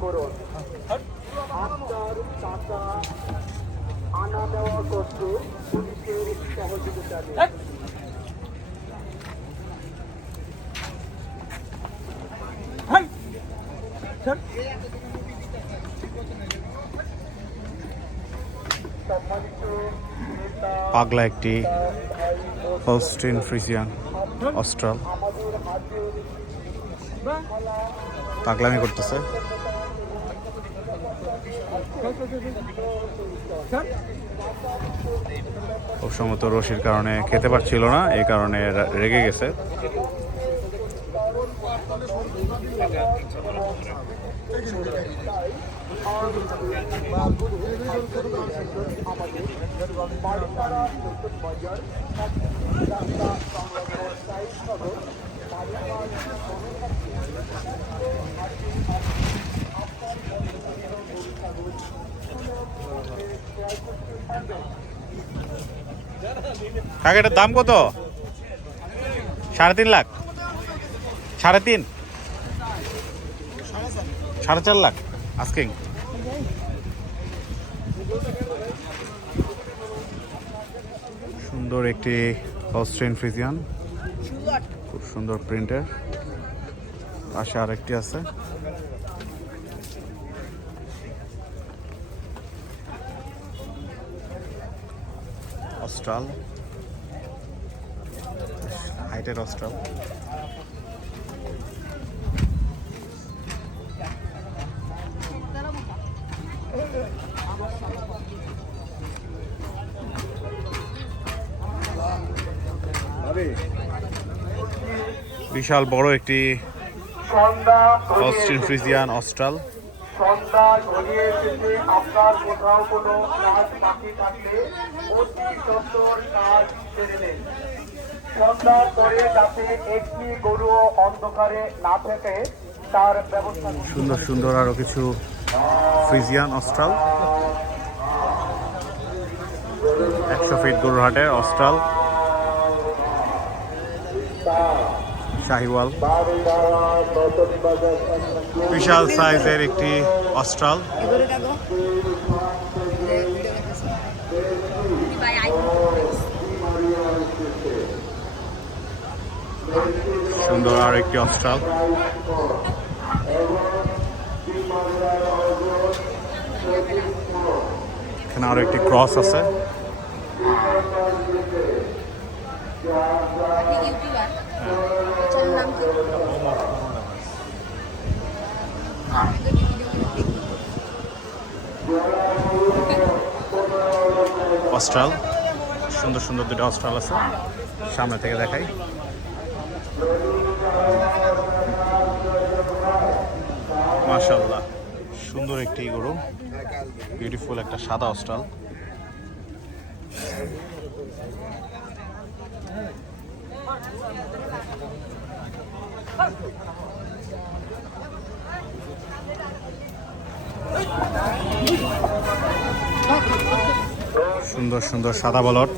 করুন। আপনার টাকা আনা নেওয়া করতে পুলিশের সহযোগিতা নিন সম্মানিত নেতা পাগলা একটি হোস্টিন ফ্রিজিয়ান অস্ট্রাল পাগলামি করতেছে। খুব সম্ভবত রশির কারণে খেতে পারছিল না এই কারণে রেগে গেছে। বাড়িপাড়া কাকা এটার দাম কত? সাড়ে তিন লাখ। সাড়ে তিন? সাড়ে চার লাখ আজকে সুন্দর একটি অস্ট্রেন ফ্রিজিয়ান খুব সুন্দর প্রিন্টের পাশে আরেকটি আছে। অস্ট্রাল। হাইটের অস্ট্রাল। বিশাল বড় একটি অস্ট্রিন ফ্রিজিয়ান অস্ট্রাল। সন্ধ্যা ঘনিয়ে এসেছে আপনার কোথাও কোনো কাজ বাকি থাকলে অতি সত্তর কাজ সেরে নেন। সন্ধ্যার পরে যাতে একটি গরু অন্ধকারে না থেকে, তার ব্যবস্থা সুন্দর সুন্দর আরও কিছু ফ্রিজিয়ান অস্ট্রাল। একশো ফিট গরুহাটের অস্ট্রাল। শাহিওয়াল। বিশাল সাইজের একটি অস্ট্রাল। সুন্দর আর একটি অস্ট্রাল। এখানে আরও একটি ক্রস আছে। ইউটিউবার অস্ট্রাল। সুন্দর সুন্দর দুটো অস্ট্রাল আছে। সামনে থেকে দেখাই। মাশাল্লাহ সুন্দর একটি গরু। বিউটিফুল একটা সাদা অস্ট্রাল। সুন্দর সুন্দর সাদা বলট